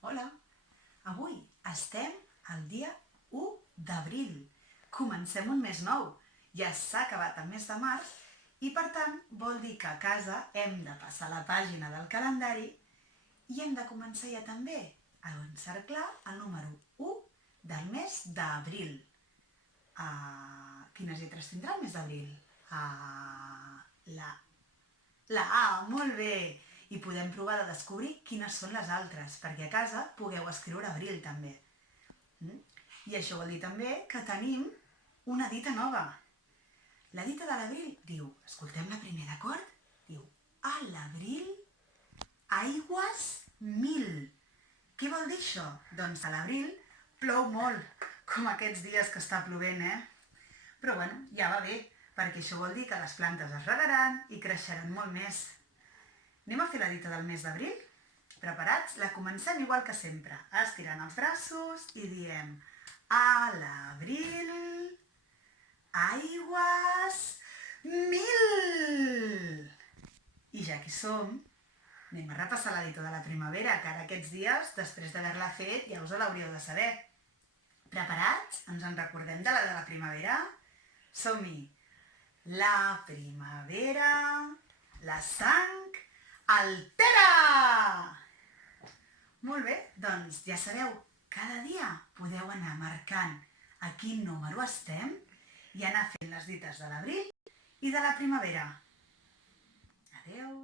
Hola, avui estem al dia 1 d'abril. Comencem un mes nou. Ja s'ha acabat el mes de març i per tant vol dir que a casa hem de passar la pàgina del calendari i hem de començar ja també a encerclar el número 1 del mes d'abril. Quines lletres tindrà el mes d'abril? La A, molt bé! I podem provar de descobrir quines són les altres, perquè a casa pugueu escriure abril també. I això vol dir també que tenim una dita nova. La dita de l'abril diu, escoltem la primera d'acord? Diu, a l'abril, aigües mil. Què vol dir això? Doncs a l'abril plou molt, com aquests dies que està plovent, Però bueno, ja va bé, perquè això vol dir que les plantes es regaran i creixeran molt més. Anem a fer la dita del mes d'abril? Preparats? La comencem igual que sempre, estirant els braços i diem a l'abril, aigües mil! I ja que hi som, anem a repassar la dita de la primavera, que ara aquests dies, després d'haver-la fet, ja us l'hauríeu de saber. Preparats? Ens en recordem de la primavera? Som-hi! La primavera, la sang altera! Molt bé, doncs ja sabeu, cada dia podeu anar marcant a quin número estem i anar fent les dites de l'abril i de la primavera. Adeu!